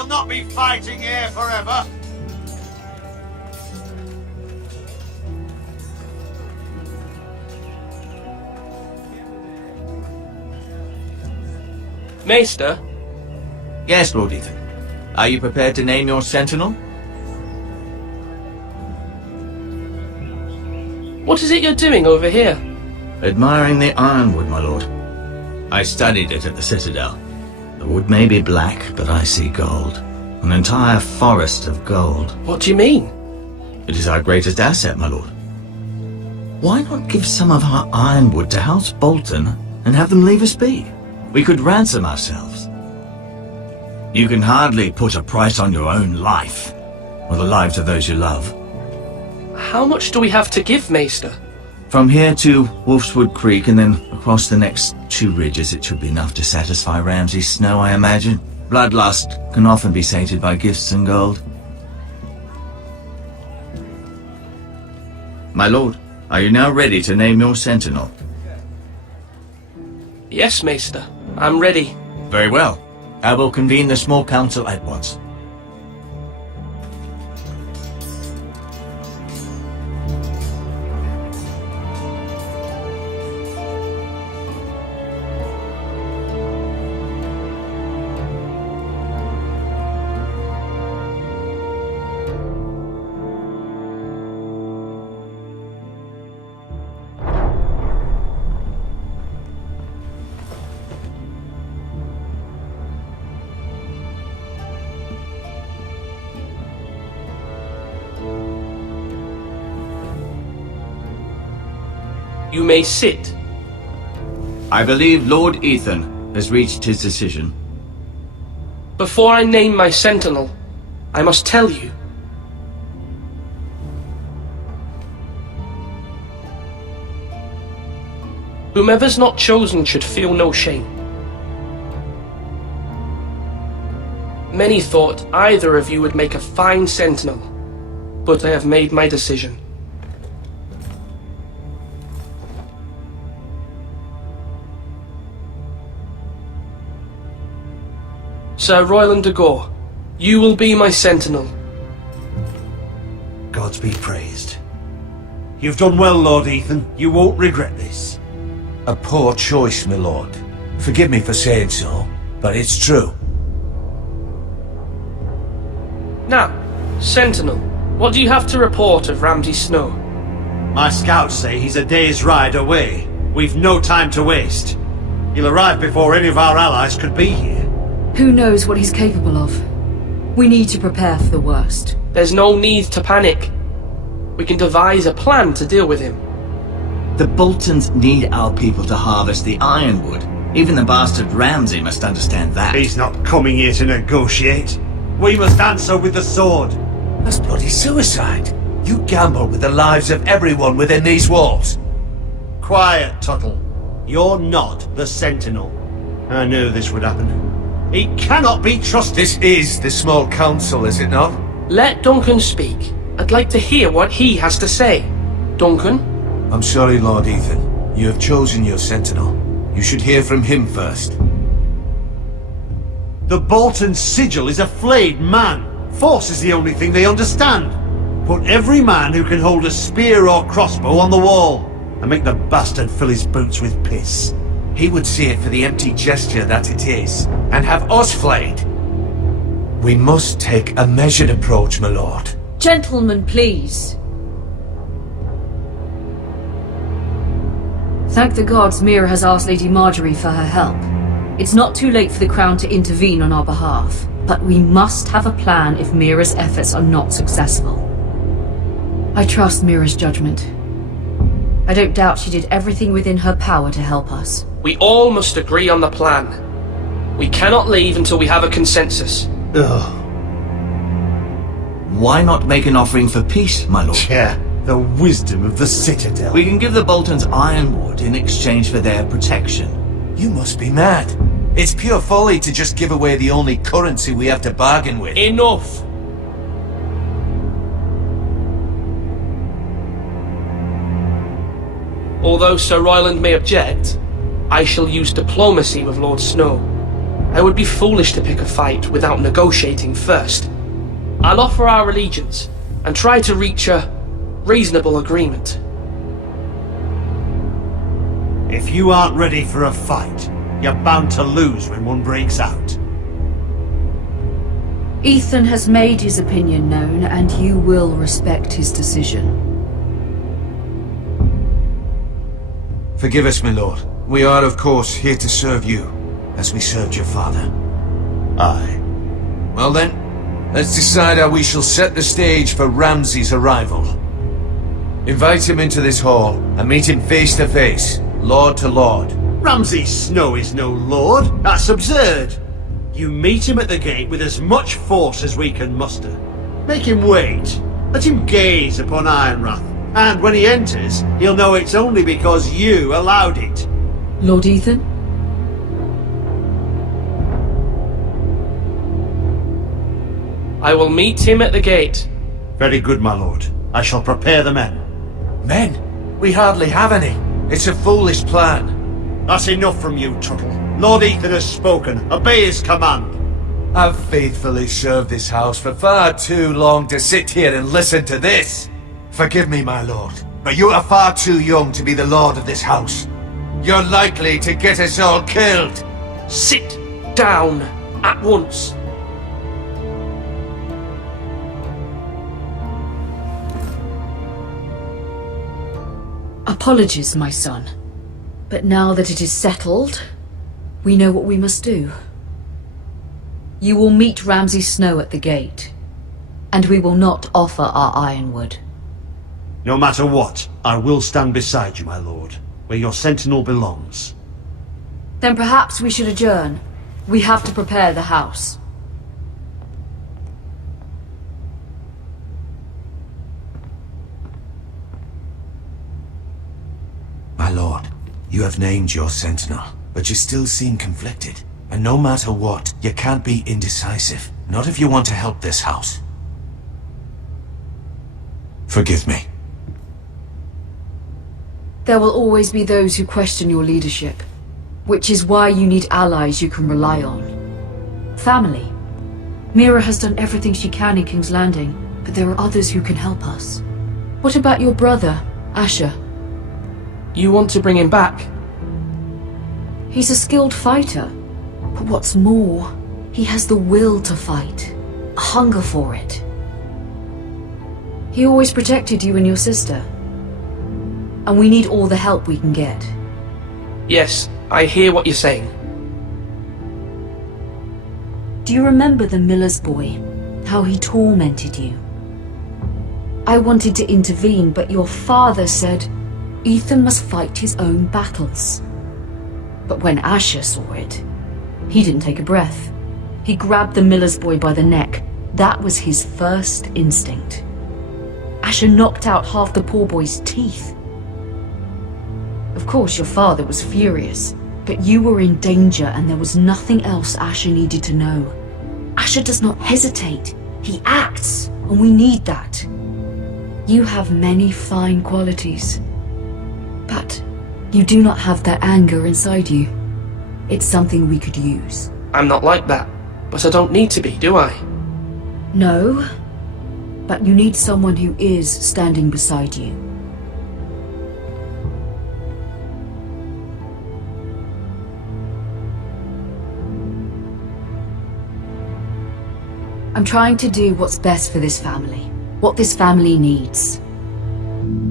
You'll not be fighting here forever. Maester? Yes, Lord Ethan. Are you prepared to name your sentinel? What is it you're doing over here? Admiring the ironwood, my lord. I studied it at the Citadel. The wood may be black, but I see gold. An entire forest of gold. What do you mean? It is our greatest asset, my lord. Why not give some of our ironwood to House Bolton and have them leave us be? We could ransom ourselves. You can hardly put a price on your own life, or the lives of those you love. How much do we have to give, Maester? From here to Wolfswood Creek and then across the next 2 ridges, it should be enough to satisfy Ramsay Snow, I imagine. Bloodlust can often be sated by gifts and gold. My lord, are you now ready to name your sentinel? Yes, Maester. I'm ready. Very well. I will convene the small council at once. You may sit. I believe Lord Ethan has reached his decision. Before I name my sentinel, I must tell you. Whomever's not chosen should feel no shame. Many thought either of you would make a fine sentinel, but I have made my decision. Sir Royland de Gore, you will be my sentinel. Gods be praised. You've done well, Lord Ethan. You won't regret this. A poor choice, my lord. Forgive me for saying so, but it's true. Now, sentinel, what do you have to report of Ramsay Snow? My scouts say he's a day's ride away. We've no time to waste. He'll arrive before any of our allies could be here. Who knows what he's capable of? We need to prepare for the worst. There's no need to panic. We can devise a plan to deal with him. The Boltons need our people to harvest the ironwood. Even the bastard Ramsay must understand that. He's not coming here to negotiate. We must answer with the sword. That's bloody suicide. You gamble with the lives of everyone within these walls. Quiet, Tuttle. You're not the Sentinel. I knew this would happen. He cannot be trusted. This is the small council, is it not? Let Duncan speak. I'd like to hear what he has to say. Duncan? I'm sorry, Lord Ethan. You have chosen your sentinel. You should hear from him first. The Bolton sigil is a flayed man. Force is the only thing they understand. Put every man who can hold a spear or crossbow on the wall, and make the bastard fill his boots with piss. He would see it for the empty gesture that it is, and have us flayed. We must take a measured approach, my lord. Gentlemen, please. Thank the gods Mira has asked Lady Marjorie for her help. It's not too late for the Crown to intervene on our behalf, but we must have a plan if Mira's efforts are not successful. I trust Mira's judgment. I don't doubt she did everything within her power to help us. We all must agree on the plan. We cannot leave until we have a consensus. Ugh. Why not make an offering for peace, my lord? Yeah, the wisdom of the Citadel. We can give the Boltons ironwood in exchange for their protection. You must be mad. It's pure folly to just give away the only currency we have to bargain with. Enough! Although Sir Royland may object, I shall use diplomacy with Lord Snow. I would be foolish to pick a fight without negotiating first. I'll offer our allegiance and try to reach a reasonable agreement. If you aren't ready for a fight, you're bound to lose when one breaks out. Ethan has made his opinion known, and you will respect his decision. Forgive us, my lord. We are, of course, here to serve you, as we served your father. Aye. Well then, let's decide how we shall set the stage for Ramsay's arrival. Invite him into this hall, and meet him face to face, lord to lord. Ramsay Snow is no lord. That's absurd. You meet him at the gate with as much force as we can muster. Make him wait. Let him gaze upon Ironrath. And when he enters, he'll know it's only because you allowed it. Lord Ethan? I will meet him at the gate. Very good, my lord. I shall prepare the men. Men? We hardly have any. It's a foolish plan. That's enough from you, Tuttle. Lord Ethan has spoken. Obey his command. I've faithfully served this house for far too long to sit here and listen to this. Forgive me, my lord, but you are far too young to be the lord of this house. You're likely to get us all killed. Sit down at once. Apologies, my son. But now that it is settled, we know what we must do. You will meet Ramsay Snow at the gate, and we will not offer our ironwood. No matter what, I will stand beside you, my lord, where your sentinel belongs. Then perhaps we should adjourn. We have to prepare the house. My lord, you have named your sentinel, but you still seem conflicted. And no matter what, you can't be indecisive. Not if you want to help this house. Forgive me. There will always be those who question your leadership, which is why you need allies you can rely on. Family. Mira has done everything she can in King's Landing, but there are others who can help us. What about your brother, Asher? You want to bring him back? He's a skilled fighter, but what's more, he has the will to fight, a hunger for it. He always protected you and your sister, and we need all the help we can get. Yes, I hear what you're saying. Do you remember the miller's boy? How he tormented you? I wanted to intervene, but your father said Ethan must fight his own battles. But when Asher saw it, he didn't take a breath. He grabbed the miller's boy by the neck. That was his first instinct. Asher knocked out half the poor boy's teeth. Of course, your father was furious, but you were in danger and there was nothing else Asher needed to know. Asher does not hesitate. He acts, and we need that. You have many fine qualities, but you do not have that anger inside you. It's something we could use. I'm not like that, but I don't need to be, do I? No, but you need someone who is standing beside you. I'm trying to do what's best for this family, what this family needs.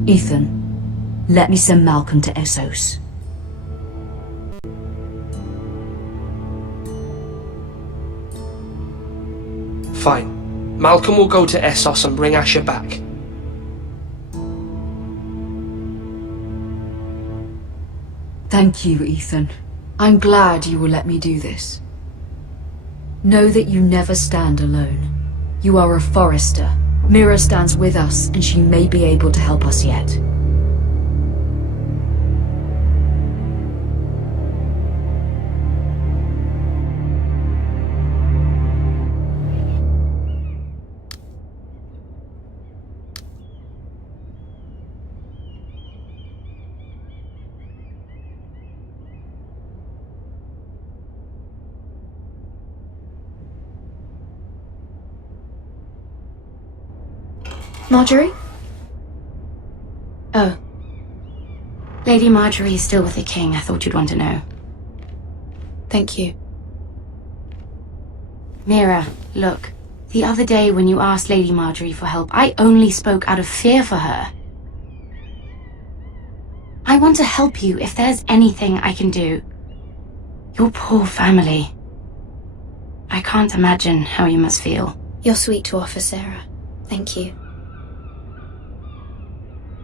Ethan, let me send Malcolm to Essos. Fine. Malcolm will go to Essos and bring Asher back. Thank you, Ethan. I'm glad you will let me do this. Know that you never stand alone. You are a Forrester. Mira stands with us, and she may be able to help us yet. Marjorie? Oh. Lady Marjorie is still with the king. I thought you'd want to know. Thank you. Mira, look. The other day when you asked Lady Marjorie for help, I only spoke out of fear for her. I want to help you if there's anything I can do. Your poor family. I can't imagine how you must feel. You're sweet to offer, Sarah. Thank you.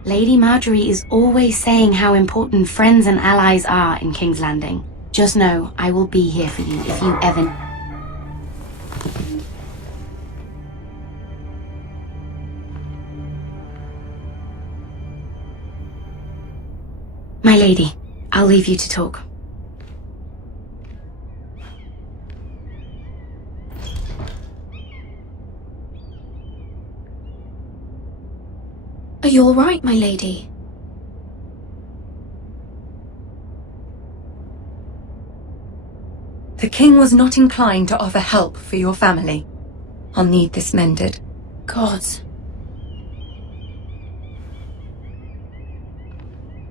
Lady Marjorie is always saying how important friends and allies are in King's Landing. Just know I will be here for you if you ever... My lady, I'll leave you to talk. Are you all right, my lady? The king was not inclined to offer help for your family. I'll need this mended. Gods.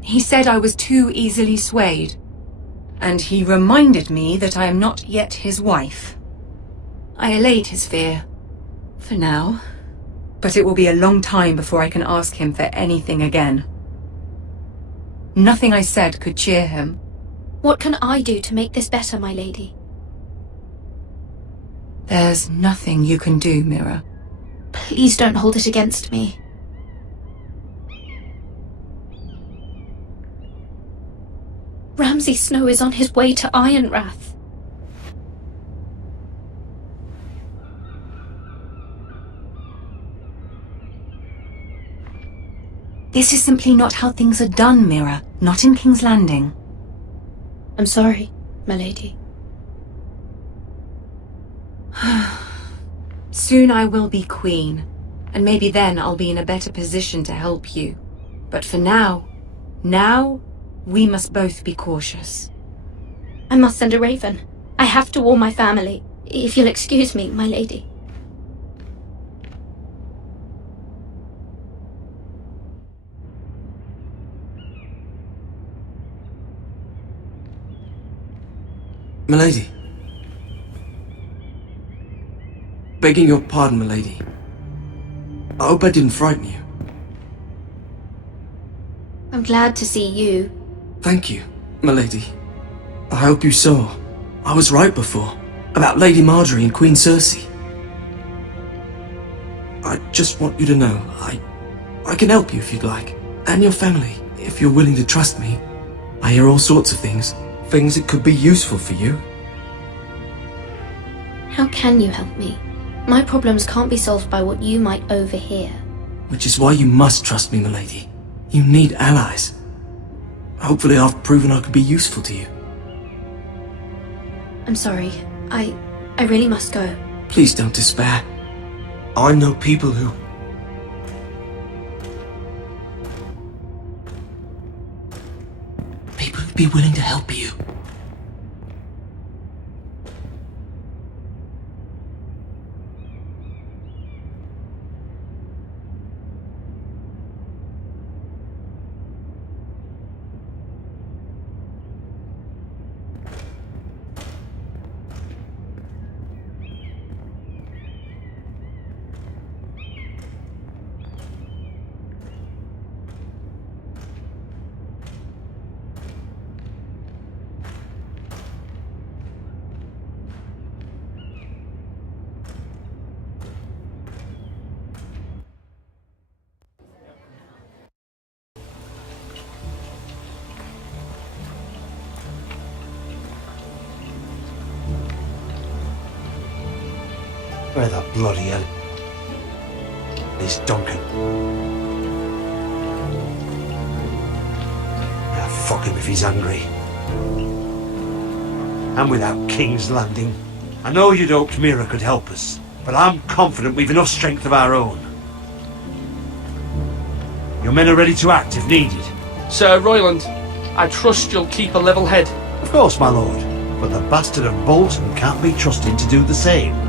He said I was too easily swayed. And he reminded me that I am not yet his wife. I allayed his fear. For now. But it will be a long time before I can ask him for anything again. Nothing I said could cheer him. What can I do to make this better, my lady? There's nothing you can do, Mira. Please don't hold it against me. Ramsay Snow is on his way to Ironrath. This is simply not how things are done, Mira. Not in King's Landing. I'm sorry, my lady. Soon I will be queen, and maybe then I'll be in a better position to help you. But for now, we must both be cautious. I must send a raven. I have to warn my family. If you'll excuse me, my lady. Milady. Begging your pardon, milady. I hope I didn't frighten you. I'm glad to see you. Thank you, milady. I hope you saw. I was right before. About Lady Marjorie and Queen Cersei. I just want you to know, I can help you if you'd like. And your family, if you're willing to trust me. I hear all sorts of things. Things that could be useful for you. How can you help me? My problems can't be solved by what you might overhear. Which is why you must trust me, milady. You need allies. Hopefully I've proven I could be useful to you. I'm sorry. I really must go. Please don't despair. I know people who'd be willing to help you. Where the bloody hell is Duncan? Fuck him if he's hungry. And without King's Landing. I know you'd hoped Mira could help us, but I'm confident we've enough strength of our own. Your men are ready to act if needed. Sir Royland, I trust you'll keep a level head. Of course, my lord. But the bastard of Bolton can't be trusted to do the same.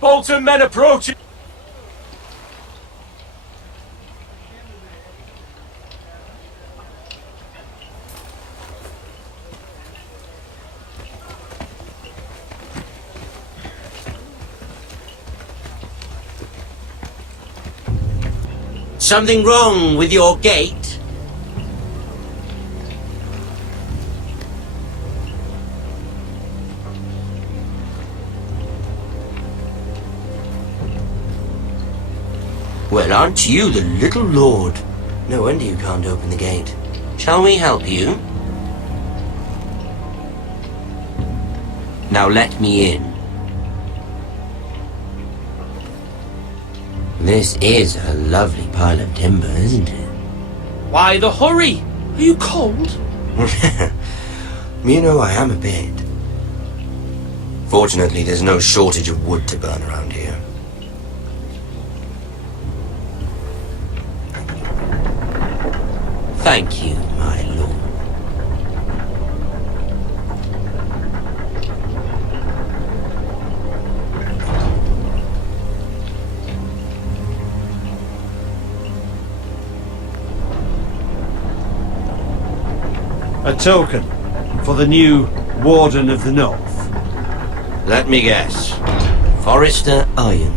Bolton men approaching! Something wrong with your gate? Well, aren't you the little lord? No wonder you can't open the gate. Shall we help you? Now let me in. This is a lovely pile of timber, isn't it? Why the hurry? Are you cold? You know I am a bit. Fortunately, there's no shortage of wood to burn around here. Thank you, my lord. A token for the new Warden of the North. Let me guess. Forrester Ironwood.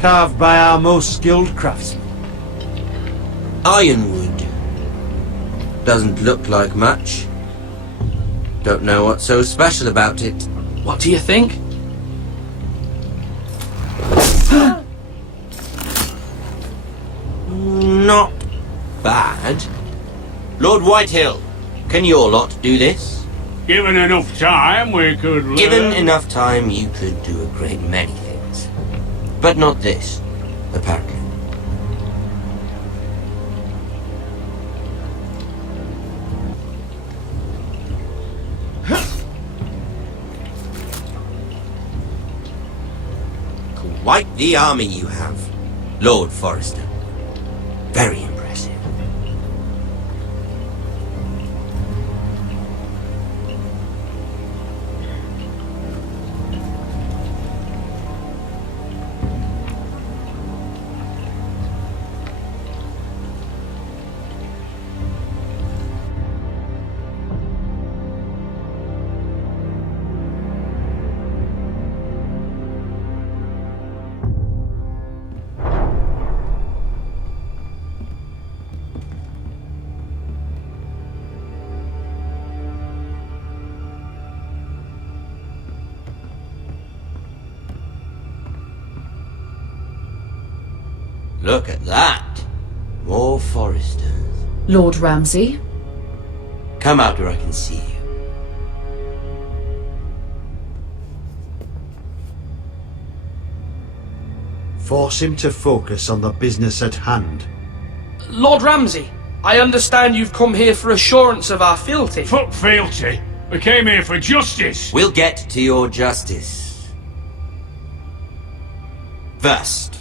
Carved by our most skilled craftsmen. Ironwood. Doesn't look like much. Don't know what's so special about it. What do you think? Not bad. Lord Whitehill, can your lot do this? Given enough time, we could learn. Given enough time, you could do a great many things. But not this, apparently. Quite the army you have, Lord Forrester. Very impressive. Look at that. More Forresters. Lord Ramsay? Come out where I can see you. Force him to focus on the business at hand. Lord Ramsay, I understand you've come here for assurance of our fealty. Fuck fealty. We came here for justice. We'll get to your justice. First,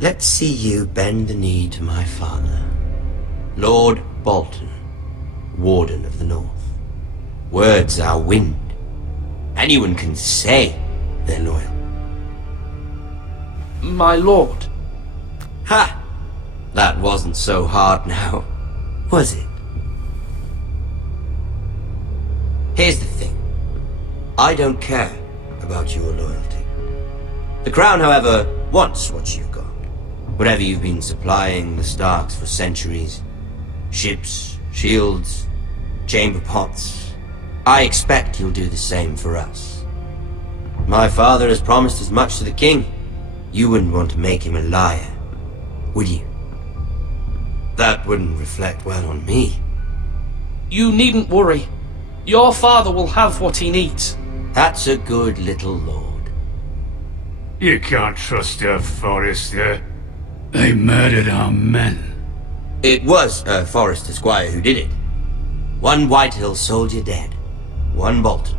let's see you bend the knee to my father, Lord Bolton, Warden of the North. Words are wind. Anyone can say they're loyal. My lord. Ha! That wasn't so hard now, was it? Here's the thing. I don't care about your loyalty. The Crown, however, wants what you've got. Whatever you've been supplying the Starks for centuries. Ships, shields, chamber pots. I expect you'll do the same for us. My father has promised as much to the king. You wouldn't want to make him a liar, would you? That wouldn't reflect well on me. You needn't worry. Your father will have what he needs. That's a good little lord. You can't trust her, Forrester. They murdered our men. It was a Forrester squire who did it. One Whitehill soldier dead. One Bolton.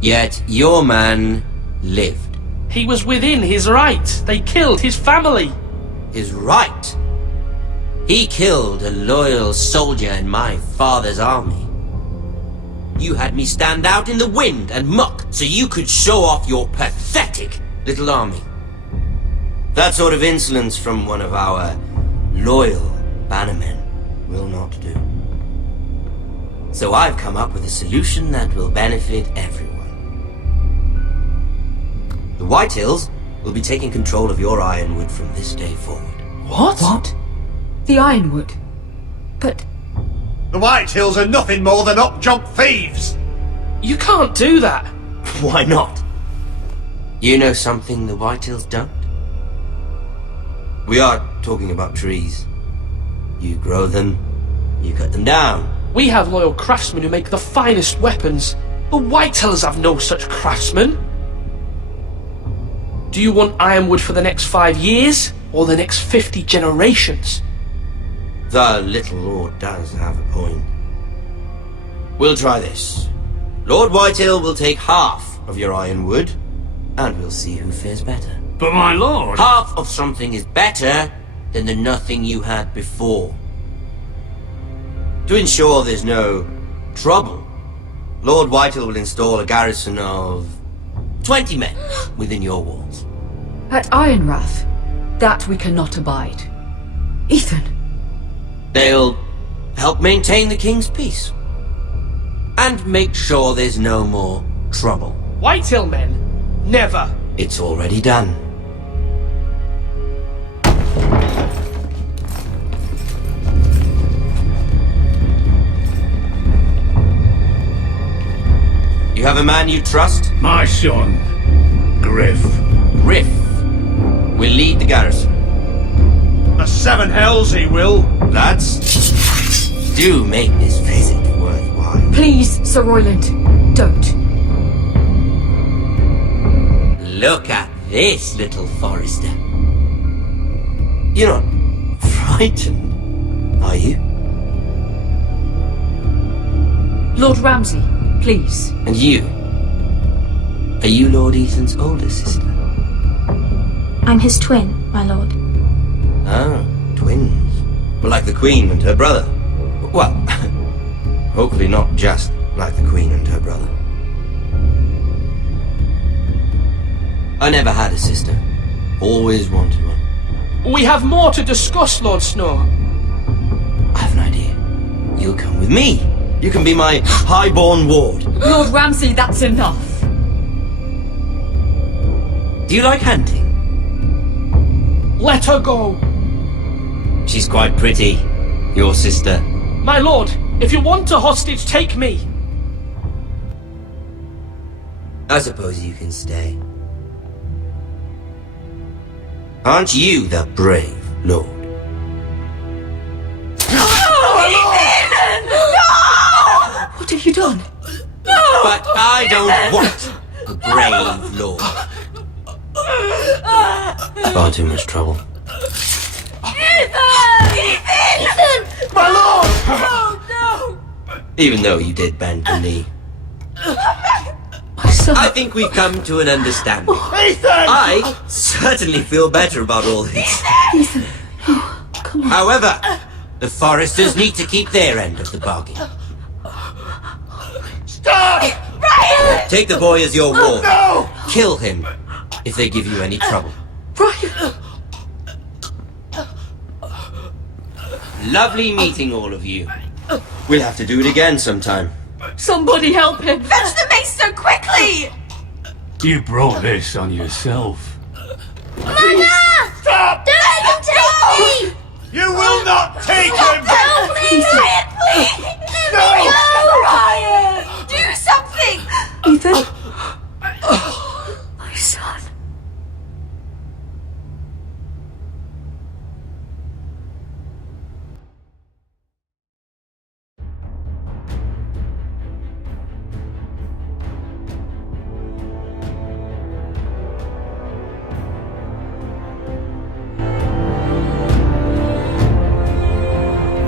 Yet your man lived. He was within his right. They killed his family. His right? He killed a loyal soldier in my father's army. You had me stand out in the wind and muck so you could show off your pathetic little army. That sort of insolence from one of our loyal bannermen will not do. So I've come up with a solution that will benefit everyone. The Whitehills will be taking control of your Ironwood from this day forward. What? What? The Ironwood. But The Whitehills are nothing more than up-jump thieves! You can't do that. Why not? You know something the Whitehills don't? We are talking about trees. You grow them, you cut them down. We have loyal craftsmen who make the finest weapons. The Whitehills have no such craftsmen. Do you want ironwood for the next 5 years, or the next 50 generations? The little lord does have a point. We'll try this. Lord Whitehill will take half of your ironwood, and we'll see who fares better. But my lord... Half of something is better than the nothing you had before. To ensure there's no trouble, Lord Whitehill will install a garrison of 20 men within your walls. at Ironrath, that we cannot abide. Ethan. They'll help maintain the king's peace. And make sure there's no more trouble. Whitehill men? Never. It's already done. You have a man you trust? My son, Griff. Griff will lead the garrison. The seven hells he will. Lads, do make this visit worthwhile. Please, Sir Royland, don't. Look at this, little Forester. You're not frightened, are you? Lord Ramsay, please. And you? Are you Lord Ethan's older sister? I'm his twin, my lord. Ah, twins. Well, like the Queen and her brother. Well, hopefully not just like the Queen and her brother. I never had a sister. Always wanted one. We have more to discuss, Lord Snow. I have an idea. You'll come with me. You can be my highborn ward. Lord Ramsay, that's enough. Do you like hunting? Let her go. She's quite pretty, your sister. My lord, if you want a hostage, take me. I suppose you can stay. Aren't you the brave lord? What have you done? But I don't want a brave lord. Far too much trouble. Ethan! My lord! Oh, no! Even though you did bend the knee. My son. I think we've come to an understanding. Ethan! I certainly feel better about all this. Ethan. Oh, come on. However, the Foresters need to keep their end of the bargain. Stop! Ryan! Take the boy as your ward. No! Kill him if they give you any trouble. Brian. Lovely meeting all of you. We'll have to do it again sometime. Somebody help him. Fetch the mace so quickly! You brought this on yourself. Mama! Stop! Don't let him take me! You will not take him! No, please, Ryan, please! Let me go, Ryan! Do something! Ethan. My son.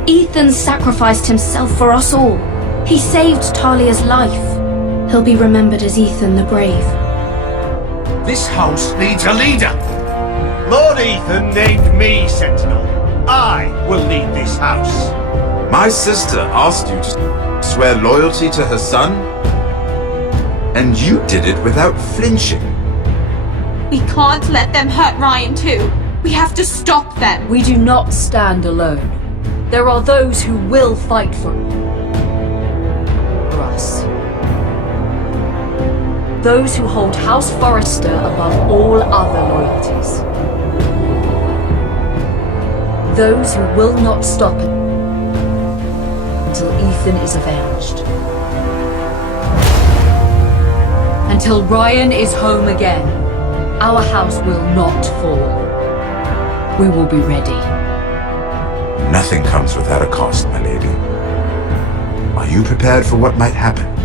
Ethan sacrificed himself for us all. He saved Talia's life. He'll be remembered as Ethan the Brave. This house needs a leader. Lord Ethan named me Sentinel. I will lead this house. My sister asked you to swear loyalty to her son, and you did it without flinching. We can't let them hurt Ryan too. We have to stop them. We do not stand alone. There are those who will fight for us. Those who hold House Forrester above all other loyalties. those who will not stop until Ethan is avenged. Until Ryan is home again, our house will not fall. We will be ready. Nothing comes without a cost, my lady. Are you prepared for what might happen?